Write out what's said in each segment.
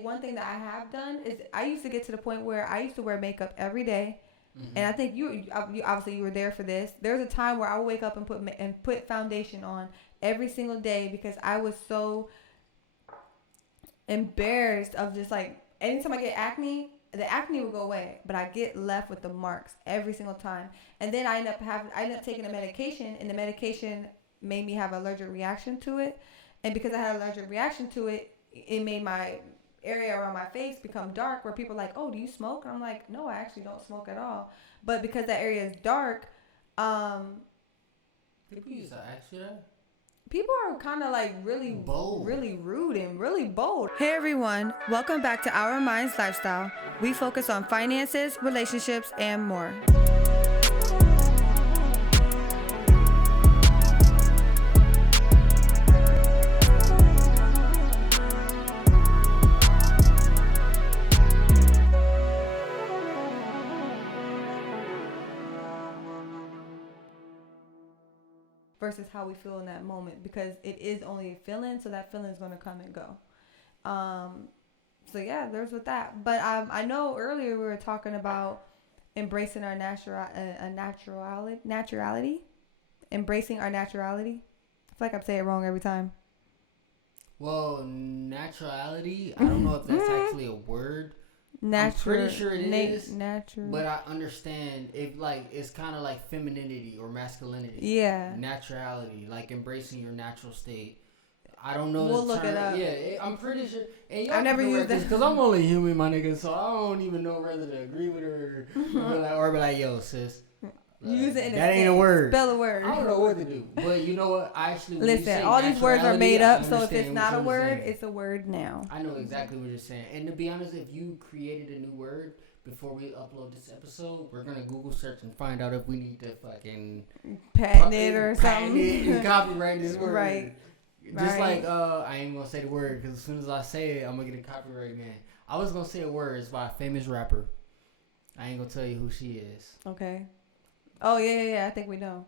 say one thing that I have done is I used to get to the point where I used to wear makeup every day. And I think you obviously you were there for this. There was a time where I would wake up and put foundation on every single day because I was so embarrassed of just like anytime I get acne, the acne will go away, but I get left with the marks every single time. And then I end up taking a medication, and the medication made me have an allergic reaction to it. And because I had an allergic reaction to it, it made my area around my face become dark where people are like, oh, do you smoke? And I'm like, no, I actually don't smoke at all. But because that area is dark, people used to ask you that. People are kind of like really bold, really rude and really bold. Hey everyone, welcome back to Our Minds Lifestyle. We focus on finances, relationships, and more. Versus how we feel in that moment, because it is only a feeling, so that feeling is going to come and go. So yeah, there's with that. But I know earlier we were talking about embracing our naturality, embracing our naturality. I feel like I'm saying it wrong every time. Well, naturality, I don't know if that's actually a word. I'm pretty sure it is, natural. But I understand if like it's kind of like femininity or masculinity. Yeah. Naturality, like embracing your natural state. I don't know. We'll look it up. Yeah, I'm pretty sure. And I've never used that because I'm only human, my nigga. So I don't even know whether to agree with her or be like, yo, sis. Use it in that ain't a word. Spell a word. I don't know what to do. But you know what? I actually listen. All these words are made up, so if it's not a word, it's a word now. I know exactly what you're saying. And to be honest, if you created a new word before we upload this episode, we're gonna Google search and find out if we need to fucking patent it or something. And copyright this word. Right. Just like I ain't gonna say the word because as soon as I say it, I'm gonna get a copyright, man. I was gonna say a word. It's by a famous rapper. I ain't gonna tell you who she is. Okay. Oh, yeah. I think we know.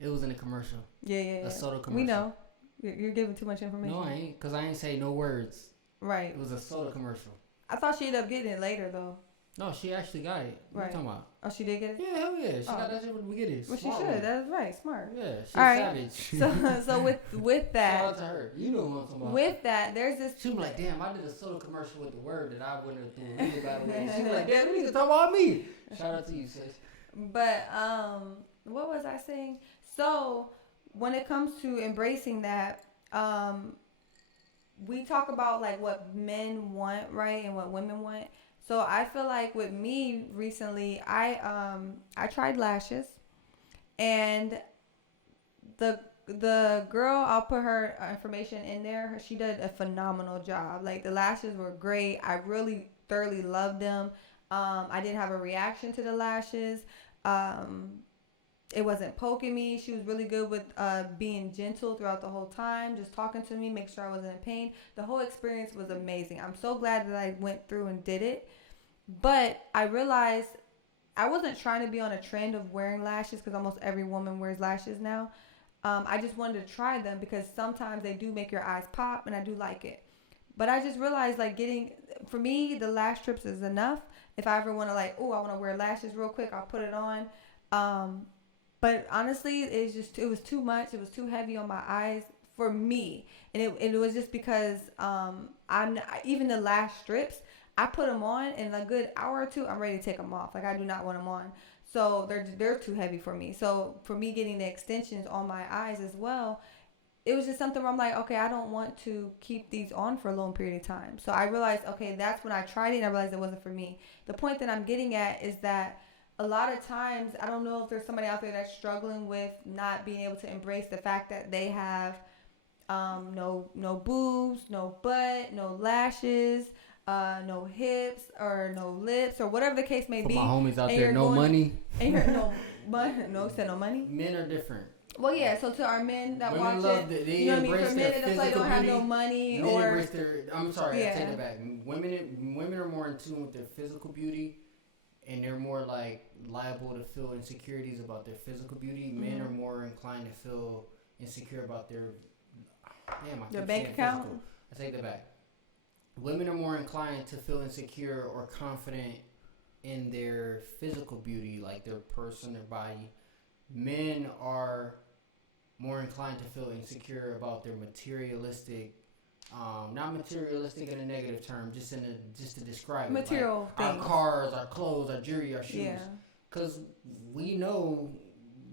It was in a commercial. Yeah. A soda commercial. We know. You're giving too much information. No, I ain't. Because I ain't say no words. Right. It was a soda commercial. I thought she ended up getting it later, though. No, she actually got it. What are you talking about? Oh, she did get it? Yeah, hell yeah. She got that shit with the beginning. Well, she should. That's right. Smart. Yeah, she's all right. savage. So with that. Shout out to her. You know what I'm talking about. With that, there's this. She was like, damn, I did a soda commercial with the word that I wouldn't have done either, by the way. She was like, damn, you need to talk about me. Shout out to you, sis. But, what was I saying? So, when it comes to embracing that, we talk about like what men want, right, and what women want. So I feel like with me recently, I tried lashes, and the girl, I'll put her information in there. She did a phenomenal job. Like the lashes were great. I really thoroughly loved them. I didn't have a reaction to the lashes. It wasn't poking me. She was really good with being gentle throughout the whole time, just talking to me, make sure I wasn't in pain. The whole experience was amazing. I'm so glad that I went through and did it. But I realized I wasn't trying to be on a trend of wearing lashes because almost every woman wears lashes now. I just wanted to try them because sometimes they do make your eyes pop, and I do like it. But I just realized for me, the lash strips is enough. If I ever want to I want to wear lashes real quick, I'll put it on. But honestly, it was too much. It was too heavy on my eyes for me. And it was just because even the lash strips, I put them on in a good hour or two, I'm ready to take them off. Like I do not want them on. So they're too heavy for me. So for me getting the extensions on my eyes as well, it was just something where I'm like, okay, I don't want to keep these on for a long period of time. So I realized, okay, that's when I tried it and I realized it wasn't for me. The point that I'm getting at is that a lot of times, I don't know if there's somebody out there that's struggling with not being able to embrace the fact that they have no boobs, no butt, no lashes, no hips, or no lips, or whatever the case may be. For my homies out there, no money. And you're no money. Men are different. Well, yeah. So to our men that women watch it, they you know what I mean. For men that like don't have no money, they or embrace I'm sorry, I take it back. Women are more in tune with their physical beauty, and they're more like liable to feel insecurities about their physical beauty. Mm-hmm. Men are more inclined to feel insecure about their bank account. Physical. I take that back. women are more inclined to feel insecure or confident in their physical beauty, like their person, their body. Men are more inclined to feel insecure about their materialistic, not materialistic in a negative term, just to describe material it, like things. our cars, our clothes, our jewelry, our shoes. Because we know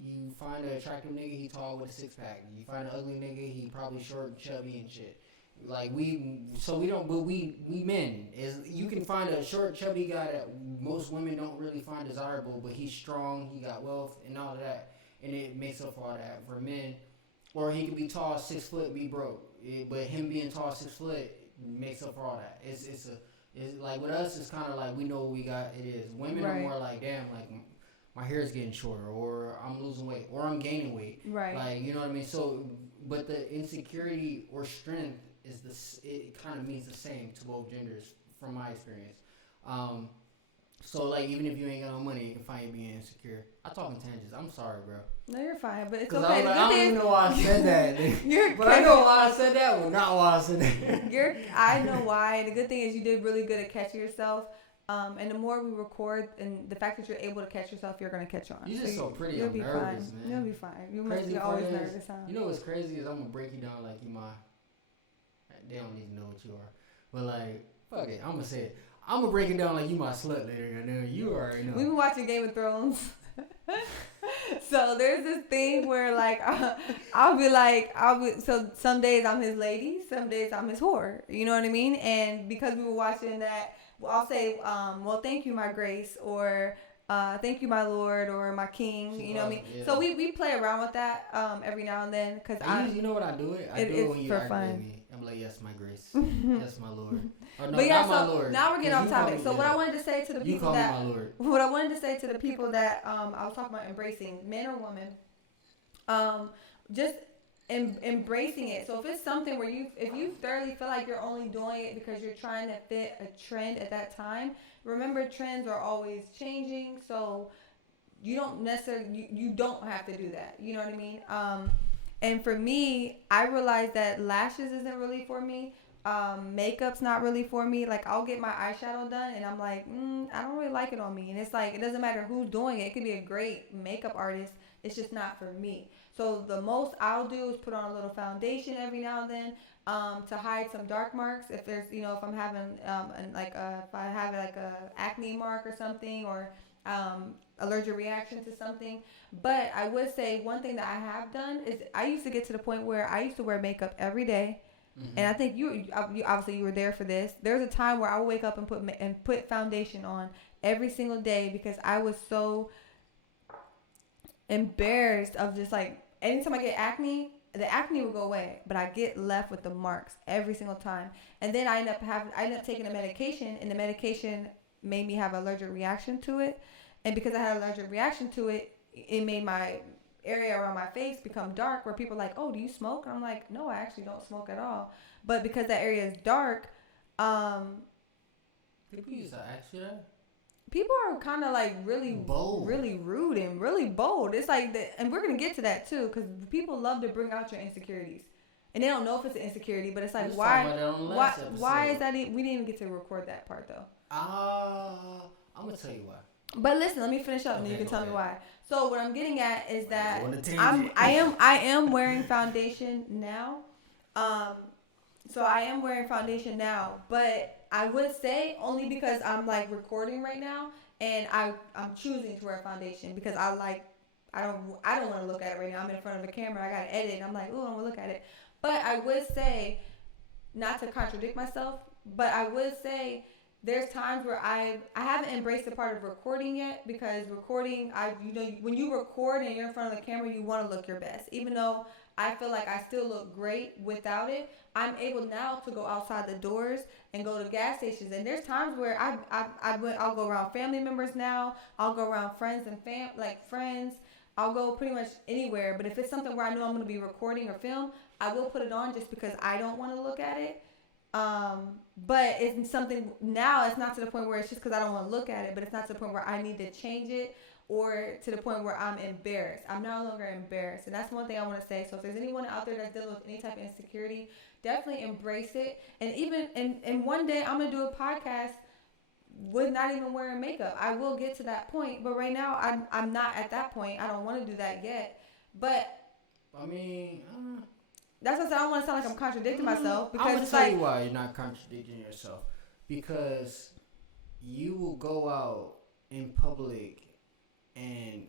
you find an attractive nigga, he tall with a six pack. You find an ugly nigga, he probably short and chubby and shit. Like we men is you can find a short chubby guy that most women don't really find desirable, but he's strong, he got wealth and all of that, and it makes up for all that for men. Or he could be tall, 6 foot, be broke, but him being tall, 6 foot makes up for all that. It's like with us, it's kind of like we know what we got. It is women are more like, damn, like my hair's getting shorter, or I'm losing weight, or I'm gaining weight, right? Like, you know what I mean. So, but the insecurity or strength it kind of means the same to both genders from my experience. So like even if you ain't got no money, you can find you being insecure. I talk in tangents. I'm sorry, bro. No, you're fine, but it's okay. I don't even know why I said that. But I know why I said that. Well, not why I said that. I know why. The good thing is you did really good at catching yourself. And the more we record, and the fact that you're able to catch yourself, you're gonna catch on. You're just so pretty. You'll I'm be nervous, fine. man. You'll be fine. You must be always nervous, huh? You know what's crazy is I'm gonna break you down like you my. They don't need to know what you are, but like fuck it, I'm gonna say it. I'm gonna break it down like you my slut later. You already know. We've been watching Game of Thrones. So there's this thing where like so some days I'm his lady, some days I'm his whore. You know what I mean? And because we were watching that, I'll say, well, thank you, my grace, or thank you, my lord, or my king. You know what I mean? Yeah. So we play around with that every now and then because you know what I do it. I do it when you argue with me. I'm like, yes, my grace, yes, my lord. Or no, but yeah, my lord. Now we're getting off topic. So what I wanted to say to the people that my lord. What I wanted to say to the people that I was talking about embracing, men or women, just embracing it. So if it's something where if you thoroughly feel like you're only doing it because you're trying to fit a trend at that time, remember trends are always changing. So you don't necessarily you don't have to do that. You know what I mean? And for me, I realized that lashes isn't really for me. Makeup's not really for me. Like I'll get my eyeshadow done and I'm like, I don't really like it on me. And it's like, it doesn't matter who's doing it. It could be a great makeup artist. It's just not for me. So the most I'll do is put on a little foundation every now and then to hide some dark marks. If there's, if I'm having if I have like a acne mark or something, or allergic reaction to something. But I would say one thing that I have done is I used to get to the point where I used to wear makeup every day. Mm-hmm. And I think you obviously you were there for this. There was a time where I would wake up and put foundation on every single day because I was so embarrassed of just like anytime I get acne, the acne will go away, but I get left with the marks every single time. And then I end up taking a medication, and the medication made me have an allergic reaction to it. And because I had an allergic reaction to it, it made my area around my face become dark, where people are like, oh, do you smoke? And I'm like, no, I actually don't smoke at all. But because that area is dark, people use that actually. People are kind of like really bold, really rude, and really bold. It's like and we're gonna get to that too, because people love to bring out your insecurities, and they don't know if it's an insecurity, but it's like why is that? We didn't even get to record that part though. I'm gonna tell you why. But listen, let me finish up, and then you can tell me why. So what I'm getting at is that I am wearing foundation now. So I am wearing foundation now, but I would say only because I'm like recording right now, and I'm choosing to wear foundation because I don't want to look at it right now. I'm in front of a camera. I gotta edit. And I'm like, oh, I want to look at it. But I would say, not to contradict myself, but I would say there's times where I haven't embraced the part of recording yet, because recording, when you record and you're in front of the camera, you want to look your best. Even though I feel like I still look great without it, I'm able now to go outside the doors and go to gas stations. And there's times where I'll go around family members now. I'll go around friends and friends. I'll go pretty much anywhere. But if it's something where I know I'm going to be recording or film, I will put it on just because I don't want to look at it. But it's something now, it's not to the point where it's just because I don't want to look at it, but it's not to the point where I need to change it or to the point where I'm embarrassed. I'm no longer embarrassed. And that's one thing I want to say. So if there's anyone out there that's dealing with any type of insecurity, definitely embrace it. And even, and one day I'm going to do a podcast with not even wearing makeup. I will get to that point. But right now, I'm not at that point. I don't want to do that yet. But, I mean... that's what I said. I don't want to sound like I'm contradicting myself. Because I'm going to tell you why you're not contradicting yourself. Because you will go out in public and...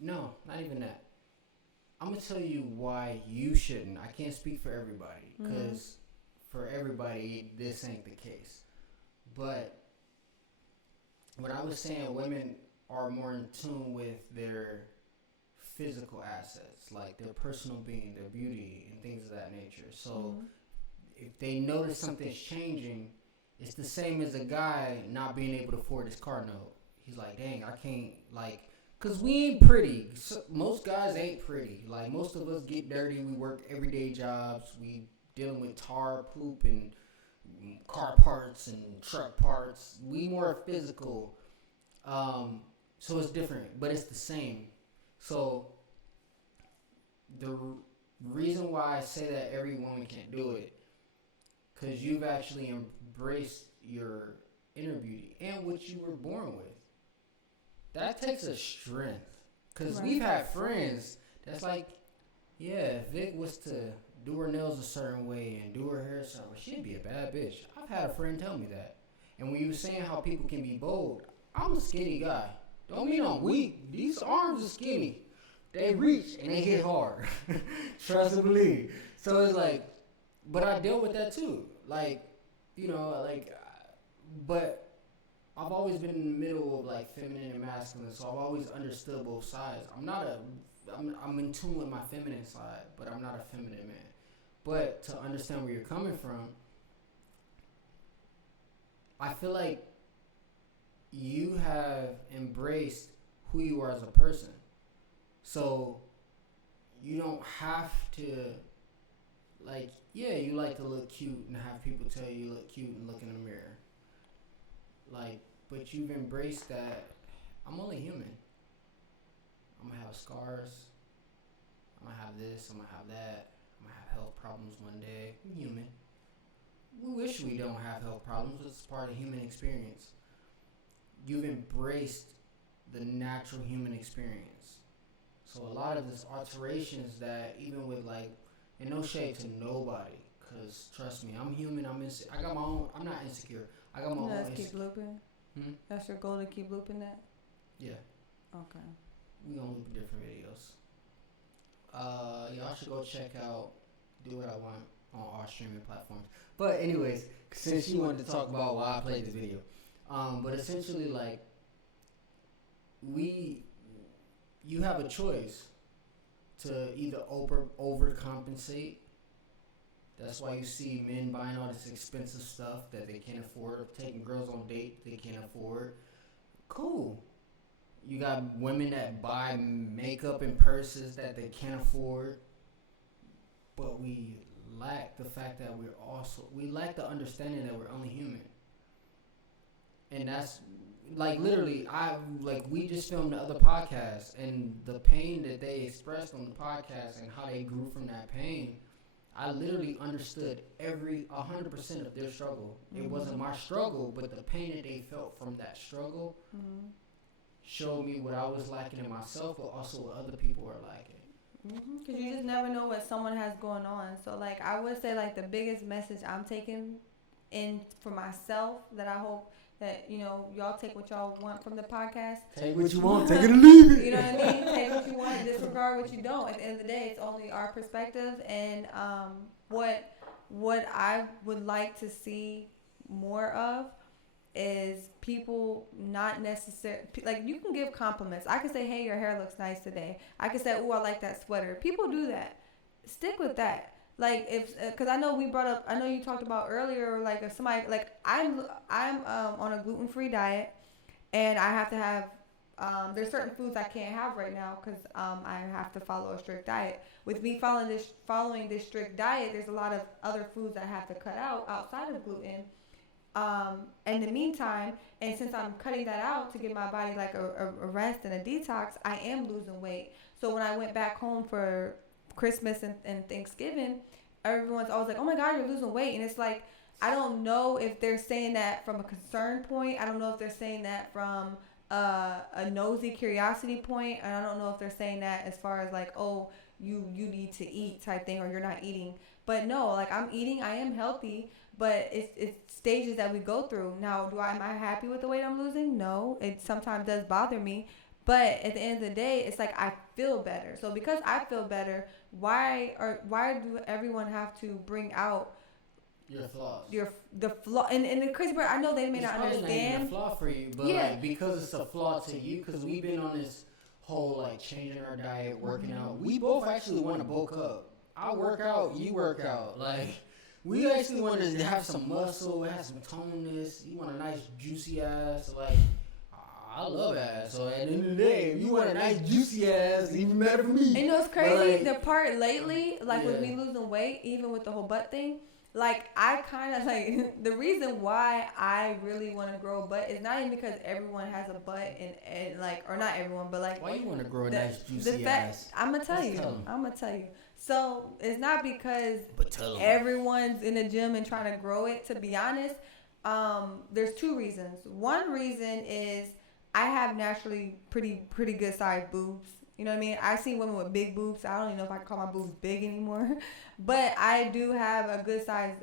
No, not even that. I'm going to tell you why you shouldn't. I can't speak for everybody. Because for everybody, this ain't the case. But when I was saying women are more in tune with their physical assets, like their personal being, their beauty, and things of that nature. So if they notice something's changing, it's the same as a guy not being able to afford his car note. He's like, dang, I can't, like, because we ain't pretty. So, most guys ain't pretty. Like, most of us get dirty. We work everyday jobs. We dealing with tar, poop, and car parts and truck parts. We more physical. So it's different, but it's the same. So the reason why I say that every woman can't do it, because you've actually embraced your inner beauty and what you were born with. That takes a strength. Because we've had friends that's like, yeah, if Vic was to do her nails a certain way and do her hair a certain way, she'd be a bad bitch. I've had a friend tell me that. And when you were saying how people can be bold, I'm a skinny guy. Don't mean I'm weak. These arms are skinny. They reach and they hit hard. Trust and believe. So it's like, but I deal with that too. Like, you know, like, but I've always been in the middle of like feminine and masculine. So I've always understood both sides. I'm in tune with my feminine side, but I'm not a feminine man. But to understand where you're coming from, I feel like you have embraced who you are as a person. So you don't have to, like, yeah, you like to look cute and have people tell you look cute and look in the mirror. Like, but you've embraced that I'm only human. I'm going to have scars. I'm going to have this. I'm going to have that. I'm going to have health problems one day. I'm human. We wish we don't have health problems. It's part of human experience. You've embraced the natural human experience. So a lot of this alterations that even with like, and no shade to nobody, because trust me, I'm human. I got my own. I'm not insecure. I got my own. Just keep looping. That's your goal, to keep looping that. Yeah. Okay. We gonna loop different videos. Y'all should go check out Do What I Want on all streaming platforms. But anyways, since you wanted to talk about why I played this video, but essentially like you have a choice to either overcompensate. That's why you see men buying all this expensive stuff that they can't afford, taking girls on dates they can't afford. Cool. You got women that buy makeup and purses that they can't afford. But we lack the fact that we lack the understanding that we're only human. And that's like literally, we just filmed the other podcast, and the pain that they expressed on the podcast and how they grew from that pain, I literally understood 100% of their struggle. It wasn't my struggle, but the pain that they felt from that struggle showed me what I was lacking in myself, but also what other people are lacking. Because you just never know what someone has going on. So, like, I would say, like, the biggest message I'm taking in for myself that I hope that, you know, y'all take what y'all want from the podcast. Take what you want, take it or leave it. You know what I mean? Take what you want, disregard what you don't. At the end of the day, it's only our perspective. And what I would like to see more of is people not necessarily, like, you can give compliments. I can say, hey, your hair looks nice today. I can say, oh, I like that sweater. People do that. Stick with that. Like, because I know you talked about earlier, like, if somebody, like, I'm on a gluten-free diet, and I have to have, there's certain foods I can't have right now because I have to follow a strict diet. With me following this strict diet, there's a lot of other foods I have to cut out outside of gluten. In the meantime, and since I'm cutting that out to give my body like a rest and a detox, I am losing weight. So when I went back home for Christmas and Thanksgiving, everyone's always like, oh my God, you're losing weight. And it's like, I don't know if they're saying that from a concern point. I don't know if they're saying that from a nosy curiosity point. And I don't know if they're saying that as far as like, oh, you need to eat type thing, or you're not eating. But no, like I'm eating, I am healthy, but it's stages that we go through. Now, am I happy with the weight I'm losing? No, it sometimes does bother me. But at the end of the day, it's like I feel better. So because I feel better, why do everyone have to bring out your flaws? The flaw, and the crazy part, I know they may not understand. It's not even a flaw for you, but like because it's a flaw to you, because we've been on this whole like changing our diet, working out. We both actually want to bulk up. I work out, you work out. Like we actually want to have some muscle, have some toneness. You want a nice juicy ass, like. I love ass, so at the end of the day, if you want a nice juicy ass, even better for me. And you know what's crazy? Like, the part lately, like with me losing weight, even with the whole butt thing, like I kind of like, the reason why I really want to grow a butt is not even because everyone has a butt and like, or not everyone, but like. Why you want to grow a nice juicy ass? I'm going to tell you. So it's not because everyone's in the gym and trying to grow it, to be honest. There's two reasons. One reason is I have naturally pretty good sized boobs. You know what I mean? I've seen women with big boobs. I don't even know if I can call my boobs big anymore. But I do have a good size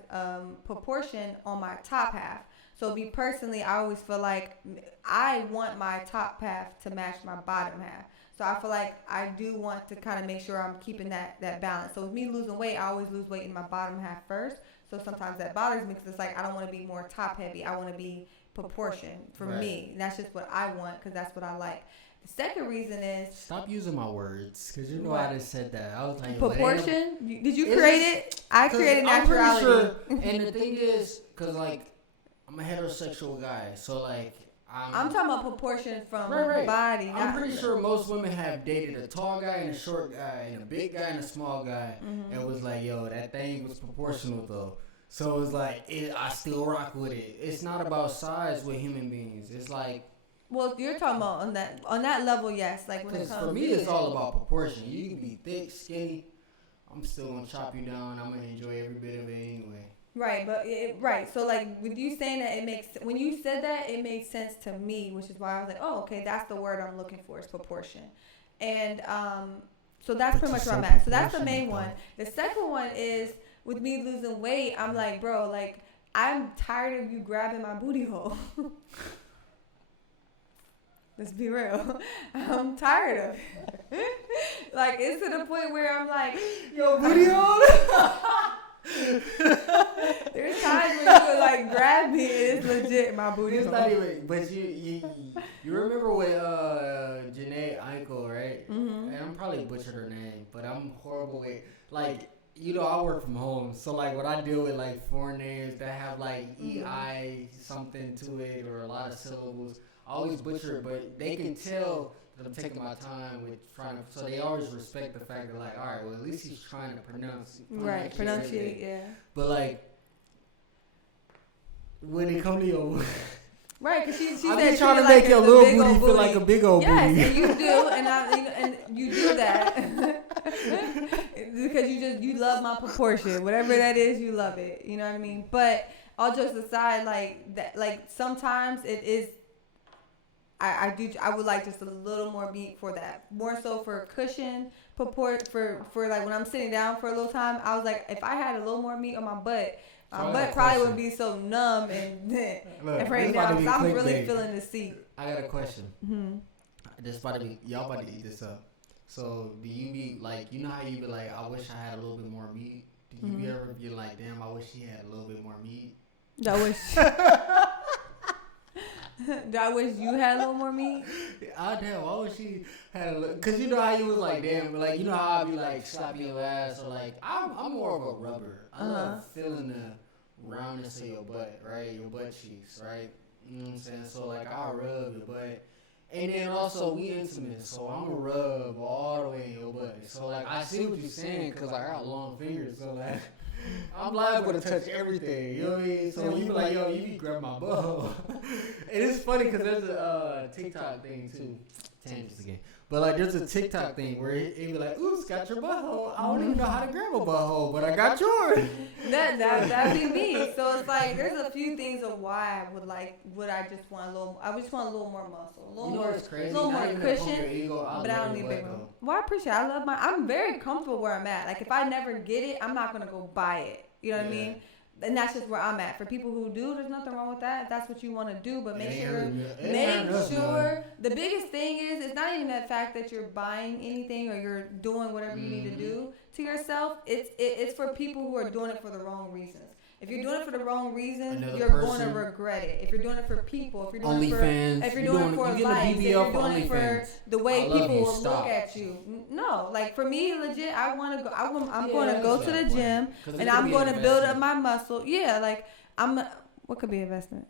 proportion on my top half. So me personally, I always feel like I want my top half to match my bottom half. So I feel like I do want to kind of make sure I'm keeping that balance. So with me losing weight, I always lose weight in my bottom half first. So sometimes that bothers me because it's like I don't want to be more top heavy. I want to be proportion for me. And that's just what I want because that's what I like. The second reason is stop using my words because you know I just said that. I was like proportion. Did you create it? I created naturality. Sure, and the thing is, because like I'm a heterosexual guy, so like I'm talking about proportion from body. I'm pretty sure most women have dated a tall guy and a short guy and a big guy and a small guy, and it was like, yo, that thing was proportional though. So it's like, I still rock with it. It's not about size with human beings. It's like... Well, you're talking about on that level, yes. Like when it comes for me, it's all about proportion. You can be thick, skinny. I'm still going to chop you down. I'm going to enjoy every bit of it anyway. Right, but So like with you saying that, when you said that, it made sense to me, which is why I was like, oh, okay, that's the word I'm looking for, is proportion. And so that's pretty much where I'm at. So that's the main one. The second one is... With me losing weight, I'm like, bro, like, I'm tired of you grabbing my booty hole. Let's be real. I'm tired of it. Like, it's to the point where I'm like, yo, booty hole? There's times when you would, like, grab me and it's legit my booty hole. Not even, but you remember with Janae Einkel, right? Mm-hmm. And I'm probably butchered her name, but I'm horrible with, like... You know, I work from home, so like when I deal with like foreign names that have like EI something to it or a lot of syllables, I always butcher it, but they can tell that I'm taking my time with trying to, so they always respect the fact that like, all right, well at least he's trying to pronunciate, yeah. But like when it comes to your right, because she I'm said trying to make your little booty feel like a big old booty. Yes, and you do, and you do that. Because you love my proportion, whatever that is, you love it. You know what I mean? But all jokes aside, like that, like sometimes it is. I would like just a little more meat for that, more so for cushion purport for like when I'm sitting down for a little time. I was like, if I had a little more meat on my butt. My butt probably wouldn't be so numb and right now because I'm really feeling the seat. I got a question. Mm-hmm. Y'all about to eat this up. So do you be like, you know how you be like, I wish I had a little bit more meat? Do you ever be like, damn, I wish he had a little bit more meat? I wish you had a little more meat? Damn, I wish he had a little, because you know how you was like, damn, like, you know how I be like, slapping your ass, or like, I'm more of a rubber. I love feeling the roundness of your butt, right? Your butt cheeks, right? You know what I'm saying? So like, I'll rub your butt. And then also we intimate, so I'm gonna rub all the way in your butt. So like I see what you're saying, cause I got long fingers, so like I'm liable to touch everything. You know what I mean? So you be like, yo, you be grab my butthole. And it's funny cause there's a TikTok thing too. Tangents again. But like there's a TikTok thing where it be like, oops, got your butthole. I don't even know how to grab a butthole, but I got yours. That'd be me. So it's like there's a few things of why I just want a little more muscle, a little more cushion, but I don't need big one. Well, I appreciate it. I'm very comfortable where I'm at. Like if I never get it, I'm not gonna go buy it. You know what I mean? And that's just where I'm at. For people who do, there's nothing wrong with that. If that's what you want to do, but make sure. The biggest thing is, it's not even the fact that you're buying anything or you're doing whatever you need to do to yourself. It's for people who are doing it for the wrong reasons. If you're doing it for the wrong reasons, you're going to regret it. If you're doing it for people, if you're doing it for life, if you're doing it for the way people will look at you. No, like for me, legit, I want to go. I'm going to go to the gym and I'm going to build up my muscle. Yeah, like what could be investment?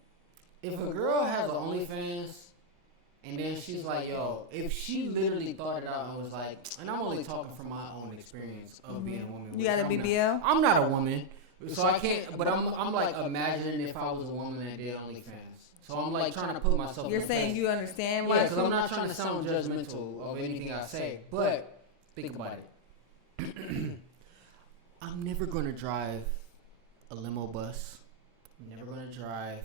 If a girl has an OnlyFans and then she's like, yo, if she literally thought it out and was like, and I'm only talking from my own experience of being a woman. You got a BBL? I'm not a woman. So I can't, but I'm like imagining if I was a woman that did OnlyFans. So I'm like trying to put myself. You're saying you understand why? Yeah, because I'm not trying to sound judgmental of anything I say. But think about it. I'm never gonna drive a limo bus. I'm never gonna drive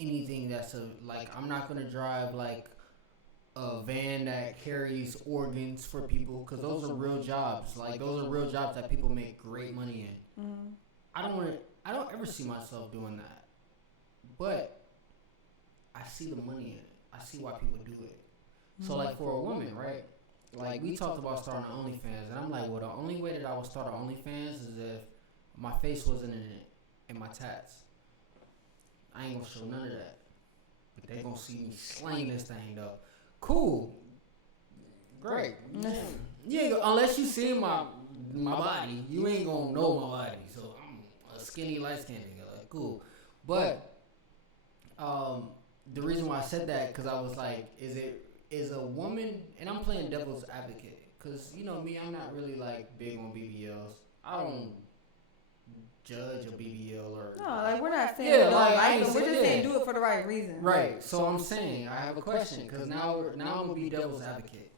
anything that's I'm not gonna drive like a van that carries organs for people, because those are real jobs. Like those are real jobs that people make great money in. I don't ever see myself doing that, but I see the money in it. I see why people do it. So like for a woman, right? Like we talked about starting an OnlyFans, and I'm like, well, the only way that I would start an OnlyFans is if my face wasn't in it and my tats. I ain't gonna show none of that, but they gonna see me slaying this thing though. Cool. Great. Yeah, unless you see my body, you ain't gonna know my body. So I'm a skinny, light-skinned nigga. Like, cool. But the reason why I said that, because I was like, is a woman, and I'm playing devil's advocate, because you know me, I'm not really like big on BBLs. I don't judge a BBL or no, like we're not saying we don't like them. We're just saying do it for the right reason. Right. So I'm saying I have a question, because now I'm gonna be devil's advocate.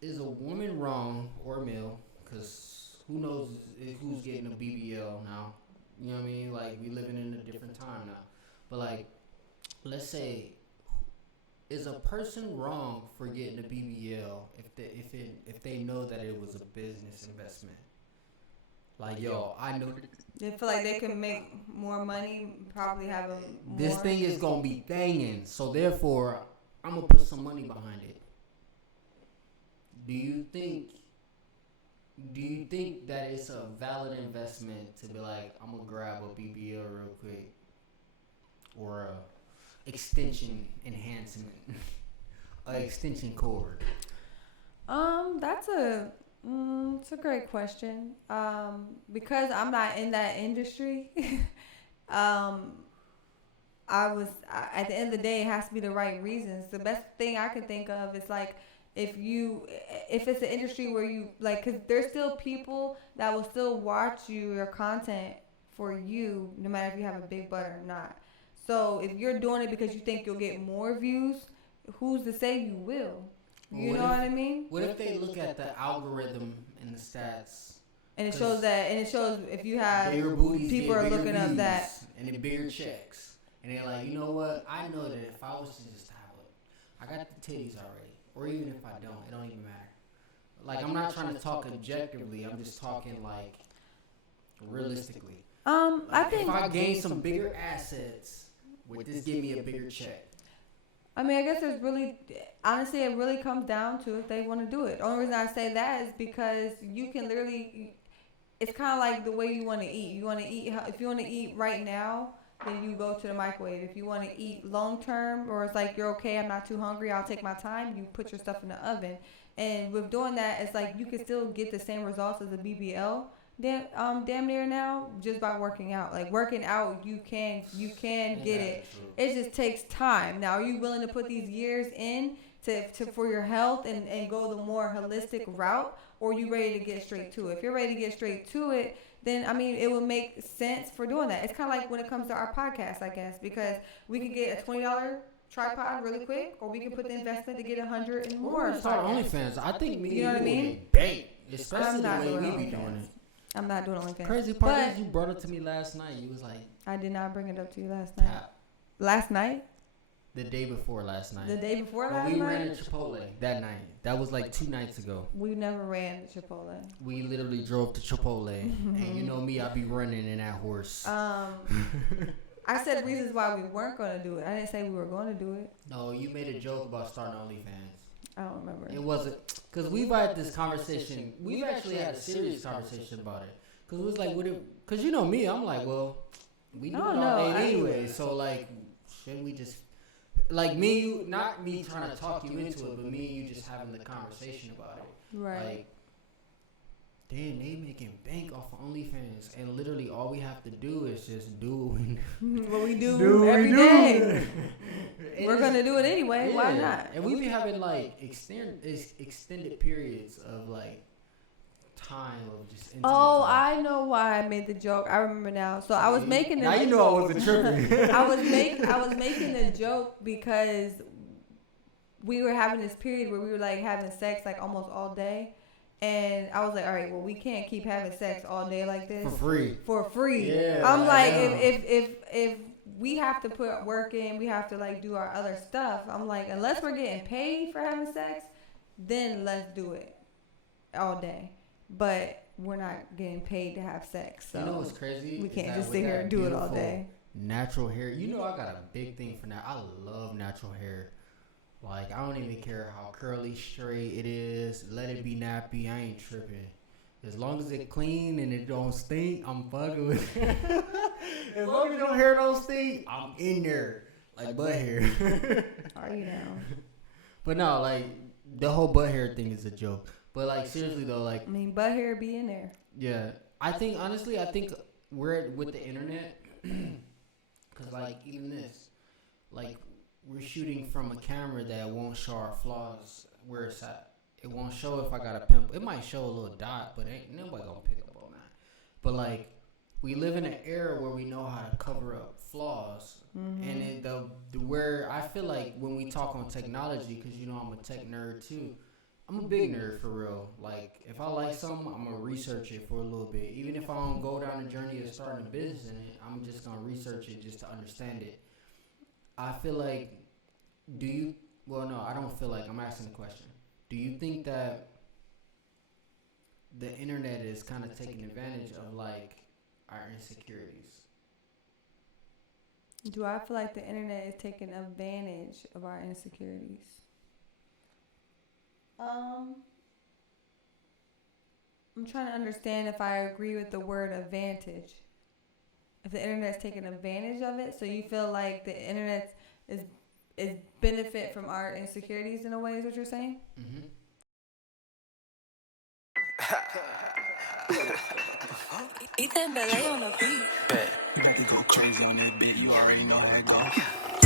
Is a woman wrong, or a male? Because who knows who's getting a BBL now? You know what I mean? Like we living in a different time now. But like, let's say, is a person wrong for getting a BBL if they know that it was a business investment? Like, yo, I know they feel like they can make more money, probably have a this thing is gonna be thangin', so therefore I'm gonna put some money behind it. Do you think that it's a valid investment to be like, I'm gonna grab a BBL real quick, or a extension enhancement, a extension cord? It's a great question. Because I'm not in that industry, at the end of the day, it has to be the right reasons. The best thing I can think of is like, if it's an industry where you like, because there's still people that will still watch your content for you, no matter if you have a big butt or not. So if you're doing it because you think you'll get more views, who's to say you will? You know what I mean? What if they look at the algorithm and the stats, and it shows if you have people are looking up that and the bigger checks, and they're like, you know what? I know that if I was to just have I got the titties already, or even if I don't, it don't even matter. Like I'm not trying to talk objectively. I'm just talking like realistically. I think if I gain some bigger assets, would this give me a bigger check? I mean, I guess honestly, it really comes down to if they want to do it. The only reason I say that is because you can literally, it's kind of like the way you want to eat. If you want to eat right now, then you go to the microwave. If you want to eat long term, or it's like, you're okay, I'm not too hungry, I'll take my time, you put your stuff in the oven. And with doing that, it's like you can still get the same results as a BBL damn near now just by working out. Like working out, you can get it. It just takes time. Now, are you willing to put these years in to for your health and go the more holistic route, or are you ready to get straight to it? If you're ready to get straight to it, then I mean it would make sense for doing that. It's kind of like when it comes to our podcast, I guess, because we could get a $20 tripod really quick, or we can put the investment to get 100 and more. Start OnlyFans. I think me, you know what I mean? Bait, especially the way we be doing it. I'm not doing OnlyFans. Crazy part is you brought it to me last night. You was like, I did not bring it up to you last night. Last night? The day before last night. The day before last night? We ran to Chipotle that night. That was like 2 nights ago. We never ran to Chipotle. We literally drove to Chipotle. And you know me, I be running in that horse. I said reasons why we weren't going to do it. I didn't say we were going to do it. No, you made a joke about starting OnlyFans. I don't remember. It wasn't, because we've had this conversation. We've actually had a serious conversation about it. Because it was like, because you know me, I'm like, well, we do it all day anyway. So, like, shouldn't we just, like, me, you, not me trying to talk you into it, but me and you just having the conversation about it. Right. Like, damn, they making bank off of OnlyFans, and literally all we have to do is just do what we do every day. We're gonna do it anyway. Yeah. Why not? And we be having like extended periods of like time of just. Oh, I know why I made the joke. I remember now. So I was making. Now you know I wasn't tripping. I was making a joke because we were having this period where we were like having sex like almost all day. And I was like, all right, well, we can't keep having sex all day like this. For free. Yeah, I'm like, if we have to put work in, we have to like do our other stuff. I'm like, unless we're getting paid for having sex, then let's do it all day. But we're not getting paid to have sex. So you know what's crazy? We can't just sit here and do it all day. Natural hair. You know I got a big thing for that. I love natural hair. Like, I don't even care how curly, straight it is. Let it be nappy. I ain't tripping. As long as it clean and it don't stink, I'm fucking with it. As long as your hair don't stink, I'm in there. Like butt hair. Are you now? But no, like, the whole butt hair thing is a joke. But, like, seriously, though, like... I mean, butt hair be in there. Yeah. I think, honestly, we're with the internet. Because, like, even this. Like... We're shooting from a camera that won't show our flaws where it's at. It won't show if I got a pimple. It might show a little dot, but ain't nobody gonna pick up on that. But like, we live in an era where we know how to cover up flaws, and where I feel like when we talk on technology, because you know I'm a tech nerd too. I'm a big nerd for real. Like, if I like something, I'm gonna research it for a little bit. Even if I don't go down the journey of starting a business in it, I'm just gonna research it just to understand it. I feel like, I don't feel like, I'm asking the question. Do you think that the internet is kind of taking advantage of, like, our insecurities? Do I feel like the internet is taking advantage of our insecurities? I'm trying to understand if I agree with the word advantage. If the internet's taking advantage of it, so you feel like the internet is benefit from our insecurities in a way, is what you're saying? Mm-hmm. Ethan Belay on the beat. You got to go crazy on that beat. You already know how it goes.